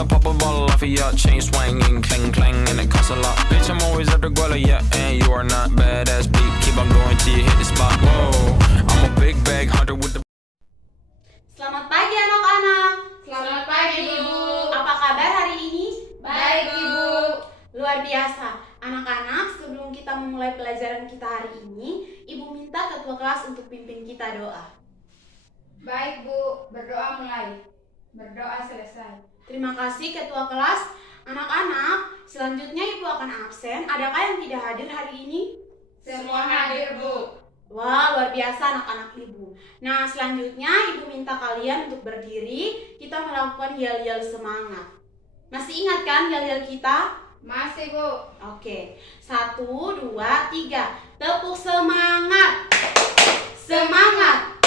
I'll pop a bottle off of ya. Chain swinging, clang clang, and it costs a lot. Bitch, I'm always at the guala, yeah. And you are not badass beat. Keep on going till you hit the spot. Whoa, I'm a big bag hunter with the. Selamat pagi anak-anak. Selamat pagi, Ibu. Apa kabar hari ini? Baik, Ibu. Luar biasa. Anak-anak, sebelum kita memulai pelajaran kita hari ini, Ibu minta ketua kelas untuk pimpin kita doa. Baik, Bu. Berdoa mulai. Berdoa selesai. Terima kasih ketua kelas. Anak-anak, selanjutnya Ibu akan absen. Adakah yang tidak hadir hari ini? Semua hadir, Bu. Wah, luar biasa anak-anak Ibu. Nah, selanjutnya Ibu minta kalian untuk berdiri. Kita melakukan yel-yel semangat. Masih ingat kan yel-yel kita? Masih, Bu. Oke, 1, 2, 3. Tepuk semangat. Semangat.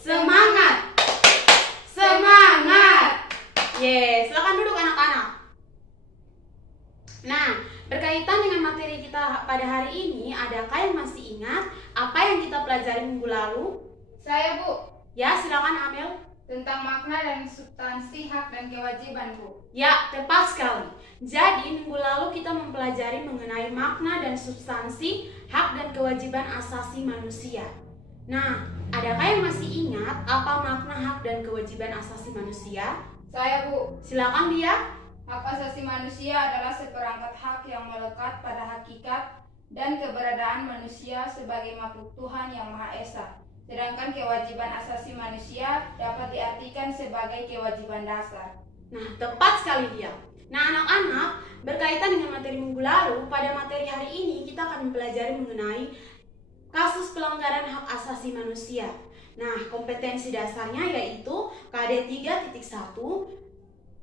Semangat. Semangat. Silakan duduk anak-anak. Nah, berkaitan dengan materi kita pada hari ini, adakah yang masih ingat apa yang kita pelajari minggu lalu? Saya, Bu. Ya, silakan Amel. Tentang makna dan substansi hak dan kewajiban, Bu. Ya, tepat sekali. Jadi, minggu lalu kita mempelajari mengenai makna dan substansi hak dan kewajiban asasi manusia. Nah, adakah yang masih ingat apa makna hak dan kewajiban asasi manusia? Saya, Bu. Silakan dia. Hak asasi manusia adalah seperangkat hak yang melekat pada hakikat dan keberadaan manusia sebagai makhluk Tuhan yang Maha Esa. Sedangkan kewajiban asasi manusia dapat diartikan sebagai kewajiban dasar. Nah, tepat sekali dia. Nah, anak-anak, berkaitan dengan materi minggu lalu, pada materi hari ini kita akan mempelajari mengenai kasus pelanggaran hak asasi manusia. Nah, kompetensi dasarnya yaitu KD 3.1,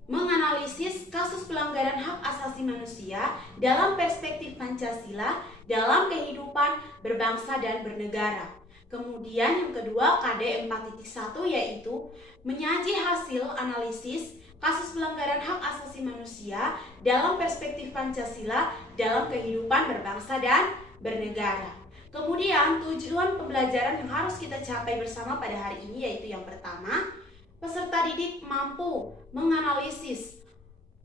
menganalisis kasus pelanggaran hak asasi manusia dalam perspektif Pancasila dalam kehidupan berbangsa dan bernegara. Kemudian yang kedua KD 4.1 yaitu menyaji hasil analisis kasus pelanggaran hak asasi manusia dalam perspektif Pancasila dalam kehidupan berbangsa dan bernegara. Kemudian tujuan pembelajaran yang harus kita capai bersama pada hari ini yaitu yang pertama, peserta didik mampu menganalisis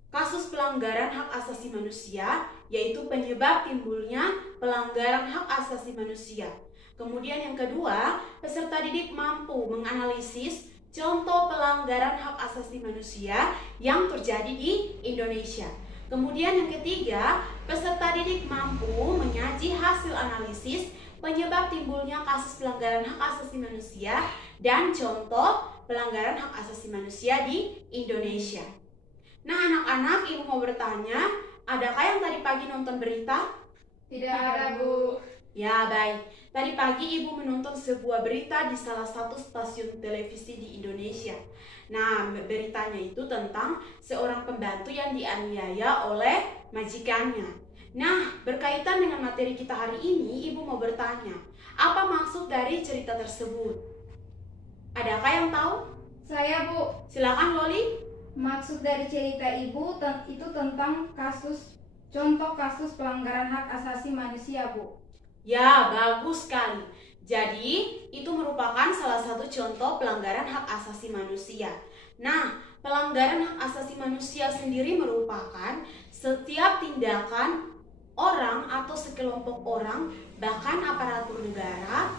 kasus pelanggaran hak asasi manusia yaitu penyebab timbulnya pelanggaran hak asasi manusia. Kemudian yang kedua, peserta didik mampu menganalisis contoh pelanggaran hak asasi manusia yang terjadi di Indonesia. Kemudian yang ketiga, peserta didik mampu menyaji hasil analisis penyebab timbulnya kasus pelanggaran hak asasi manusia dan contoh pelanggaran hak asasi manusia di Indonesia. Nah, anak-anak, Ibu mau bertanya, adakah yang tadi pagi nonton berita? Tidak ada, Bu. Ya, baik. Tadi pagi Ibu menonton sebuah berita di salah satu stasiun televisi di Indonesia. Nah, beritanya itu tentang seorang pembantu yang dianiaya oleh majikannya. Nah, berkaitan dengan materi kita hari ini, Ibu mau bertanya, apa maksud dari cerita tersebut? Adakah yang tahu? Saya, Bu. Silakan Loli. Maksud dari cerita Ibu itu tentang contoh kasus pelanggaran hak asasi manusia, Bu. Ya, bagus sekali. Jadi, itu merupakan salah satu contoh pelanggaran hak asasi manusia. Nah, pelanggaran hak asasi manusia sendiri merupakan setiap tindakan orang atau sekelompok orang, bahkan aparatur negara,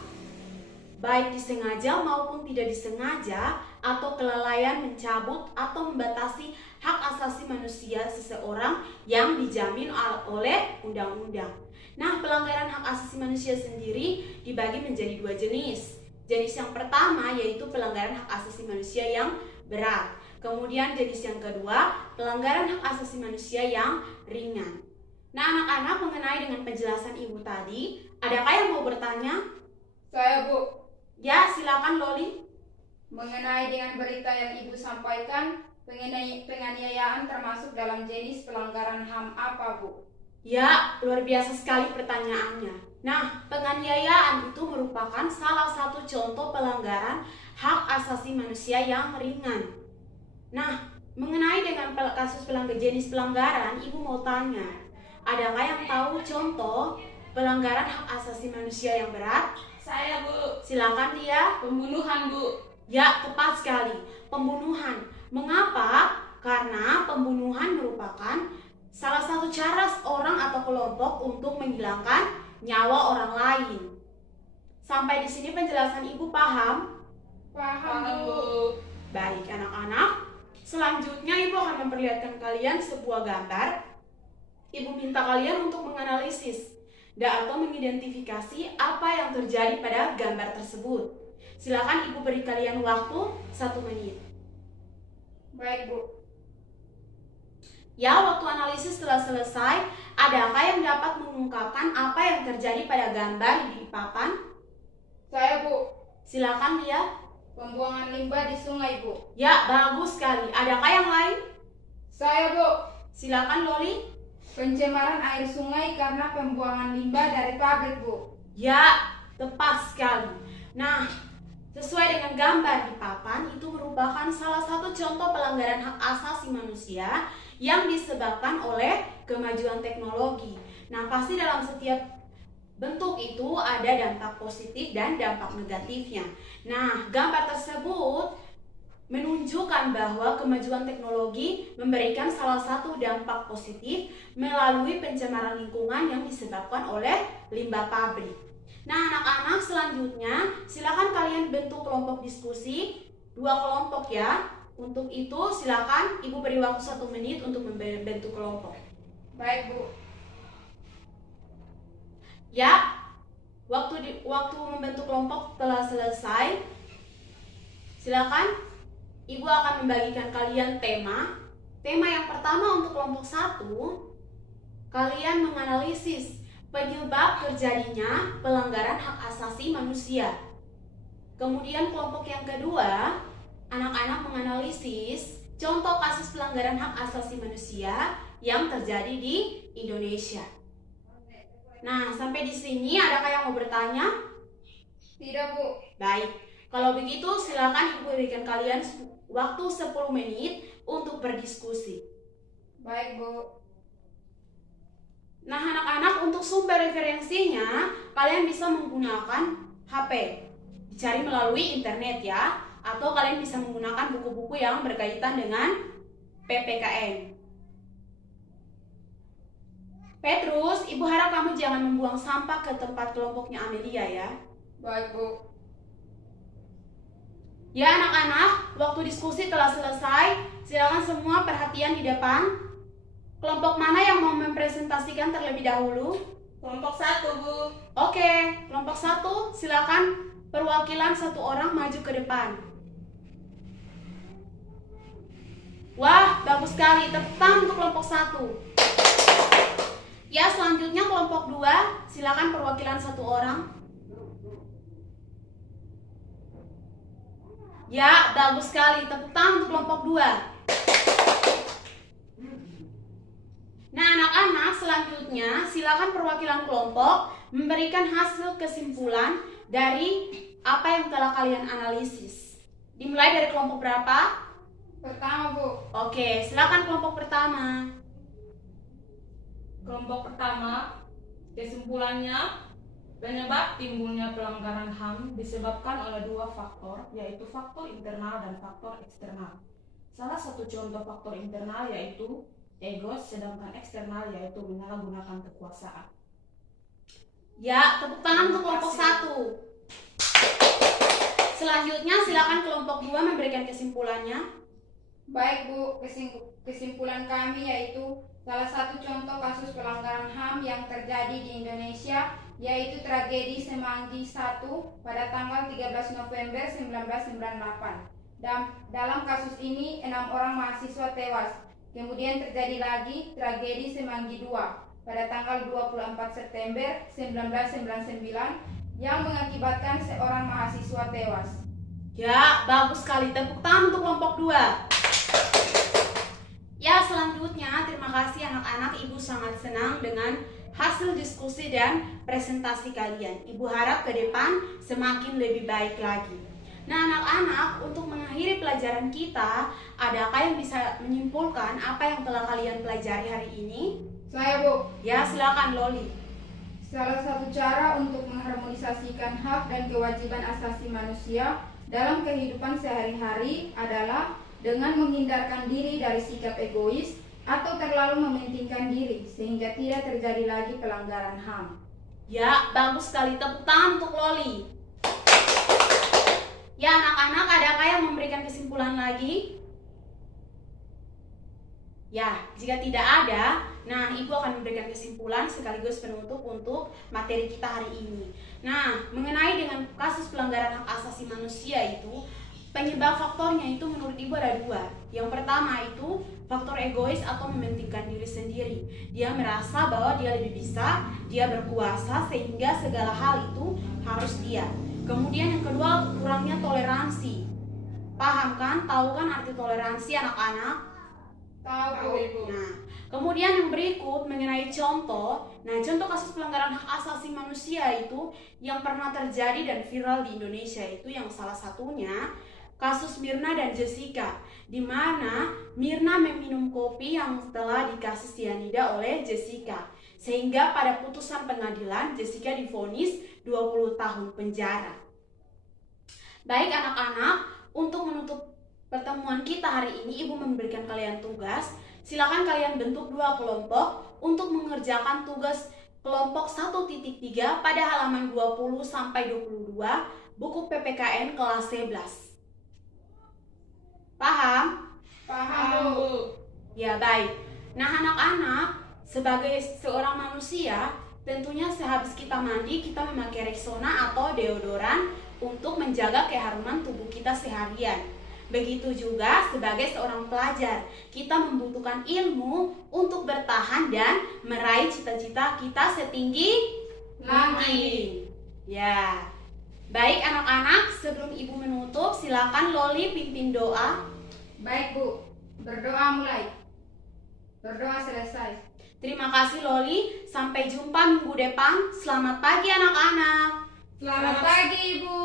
baik disengaja maupun tidak disengaja, atau kelalaian mencabut atau membatasi hak asasi manusia seseorang yang dijamin oleh undang-undang. Nah, pelanggaran hak asasi manusia sendiri dibagi menjadi dua jenis. Jenis yang pertama yaitu pelanggaran hak asasi manusia yang berat. Kemudian jenis yang kedua, pelanggaran hak asasi manusia yang ringan. Nah, anak-anak, mengenai dengan penjelasan Ibu tadi, adakah yang mau bertanya? Saya, Bu. Ya, silakan Loli. Mengenai dengan berita yang Ibu sampaikan, penganiayaan termasuk dalam jenis pelanggaran HAM apa, Bu? Ya, luar biasa sekali pertanyaannya. Nah, penganiayaan itu merupakan salah satu contoh pelanggaran hak asasi manusia yang ringan. Nah, mengenai dengan kasus jenis pelanggaran, Ibu mau tanya, adakah yang tahu contoh pelanggaran hak asasi manusia yang berat? Saya, Bu. Silakan dia. Pembunuhan, Bu. Ya, tepat sekali. Pembunuhan. Mengapa karena pembunuhan merupakan salah satu cara orang atau kelompok untuk menghilangkan nyawa orang lain. Sampai di sini penjelasan Ibu paham? Paham, Bu. Baik anak-anak, selanjutnya Ibu akan memperlihatkan kalian sebuah gambar. Ibu minta kalian untuk menganalisis dan atau mengidentifikasi apa yang terjadi pada gambar tersebut. Silakan Ibu beri kalian waktu 1 menit. Baik, Bu. Ya, waktu analisis telah selesai. Adakah yang dapat mengungkapkan apa yang terjadi pada gambar di papan? Saya, Bu. Silakan Lia. Pembuangan limbah di sungai, Bu. Ya, bagus sekali. Adakah yang lain? Saya, Bu. Silakan Loli. Pencemaran air sungai karena pembuangan limbah dari pabrik, Bu. Ya, tepat sekali. Nah, sesuai dengan gambar di papan, itu merupakan salah satu contoh pelanggaran hak asasi manusia yang disebabkan oleh kemajuan teknologi. Nah, pasti dalam setiap bentuk itu ada dampak positif dan dampak negatifnya. Nah, gambar tersebut menunjukkan bahwa kemajuan teknologi memberikan salah satu dampak positif melalui pencemaran lingkungan yang disebabkan oleh limbah pabrik. Nah, anak-anak, selanjutnya silakan kalian bentuk kelompok diskusi 2 kelompok ya. Untuk itu silakan Ibu beri waktu 1 menit untuk membentuk kelompok. Baik, Bu. Ya, waktu membentuk kelompok telah selesai. Silakan Ibu akan membagikan kalian tema. Tema yang pertama untuk kelompok 1, kalian menganalisis penyebab terjadinya pelanggaran hak asasi manusia. Kemudian kelompok yang kedua, anak-anak menganalisis contoh kasus pelanggaran hak asasi manusia yang terjadi di Indonesia. Nah, sampai di sini adakah yang mau bertanya? Tidak, Bu. Baik, kalau begitu silakan Ibu berikan kalian waktu 10 menit untuk berdiskusi. Baik, Bu. Nah, anak-anak, untuk sumber referensinya kalian bisa menggunakan HP. Dicari melalui internet ya, atau kalian bisa menggunakan buku-buku yang berkaitan dengan PPKN. Petrus, Ibu harap kamu jangan membuang sampah ke tempat kelompoknya Amelia ya. Baik, Bu. Ya anak-anak, waktu diskusi telah selesai. Silakan semua perhatian di depan. Kelompok mana yang mau mempresentasikan terlebih dahulu? Kelompok 1, Bu. Oke, kelompok 1, silakan perwakilan 1 orang maju ke depan. Wah, bagus sekali. Tepuk tangan untuk kelompok 1. Ya, selanjutnya kelompok 2, silakan perwakilan 1 orang. Ya, bagus sekali. Tepuk tangan untuk kelompok 2. Nah, anak-anak, selanjutnya silakan perwakilan kelompok memberikan hasil kesimpulan dari apa yang telah kalian analisis. Dimulai dari kelompok berapa? Pertama, Bu. Oke, silakan kelompok pertama. Kelompok pertama, kesimpulannya, penyebab timbulnya pelanggaran HAM disebabkan oleh 2 faktor, yaitu faktor internal dan faktor eksternal. Salah satu contoh faktor internal yaitu ego, sedangkan eksternal yaitu menyalahgunakan kekuasaan. Ya, tepuk tangan untuk kelompok 1. Selanjutnya silakan kelompok 2 memberikan kesimpulannya. Baik, Bu. Kesimpulan kami yaitu salah satu contoh kasus pelanggaran HAM yang terjadi di Indonesia yaitu tragedi Semanggi I pada tanggal 13 November 1998. Dan dalam kasus ini 6 orang mahasiswa tewas. Kemudian terjadi lagi tragedi Semanggi II pada tanggal 24 September 1999 yang mengakibatkan seorang mahasiswa tewas. Ya, bagus sekali. Tepuk tangan untuk kelompok 2. Ya, selanjutnya terima kasih anak-anak. Ibu sangat senang dengan hasil diskusi dan presentasi kalian. Ibu harap ke depan semakin lebih baik lagi. Nah, anak-anak, untuk mengakhiri pelajaran kita, adakah yang bisa menyimpulkan apa yang telah kalian pelajari hari ini? Saya, Bu. Ya, silakan Loli. Salah satu cara untuk mengharmonisasikan hak dan kewajiban asasi manusia dalam kehidupan sehari-hari adalah dengan menghindarkan diri dari sikap egois atau terlalu mementingkan diri sehingga tidak terjadi lagi pelanggaran HAM. Ya, bagus sekali. Tepuk tangan untuk Loli. Ya anak-anak, adakah yang memberikan kesimpulan lagi? Ya, jika tidak ada, nah Ibu akan memberikan kesimpulan sekaligus penutup untuk materi kita hari ini. Nah, mengenai dengan kasus pelanggaran hak asasi manusia itu, penyebab faktornya itu menurut Ibu ada dua. Yang pertama itu faktor egois atau mementingkan diri sendiri. Dia merasa bahwa dia lebih bisa, dia berkuasa sehingga segala hal itu harus dia. Kemudian yang kedua, kurangnya toleransi. Paham kan? Tahu kan arti toleransi anak-anak? Tahu, Ibu. Nah, kemudian yang berikut mengenai contoh. Nah, contoh kasus pelanggaran hak asasi manusia itu yang pernah terjadi dan viral di Indonesia itu yang salah satunya kasus Mirna dan Jessica, di mana Mirna meminum kopi yang telah dikasih sianida oleh Jessica, sehingga pada putusan pengadilan Jessica divonis 20 tahun penjara. Baik anak-anak, untuk menutup pertemuan kita hari ini, Ibu memberikan kalian tugas. Silakan kalian bentuk dua kelompok untuk mengerjakan tugas kelompok 1.3 pada halaman 20 sampai 22 buku PPKN kelas 11. Paham? Paham, Bu. Ya, baik. Nah, anak-anak, sebagai seorang manusia, tentunya sehabis kita mandi, kita memakai Rexona atau deodoran untuk menjaga keharuman tubuh kita seharian. Begitu juga sebagai seorang pelajar, kita membutuhkan ilmu untuk bertahan dan meraih cita-cita kita setinggi langit. Ya. Baik anak-anak, sebelum Ibu menutup, silakan Loli pimpin doa. Baik, Bu. Berdoa mulai. Berdoa selesai. Terima kasih Loli, sampai jumpa minggu depan. Selamat pagi anak-anak. Selamat pagi, Ibu.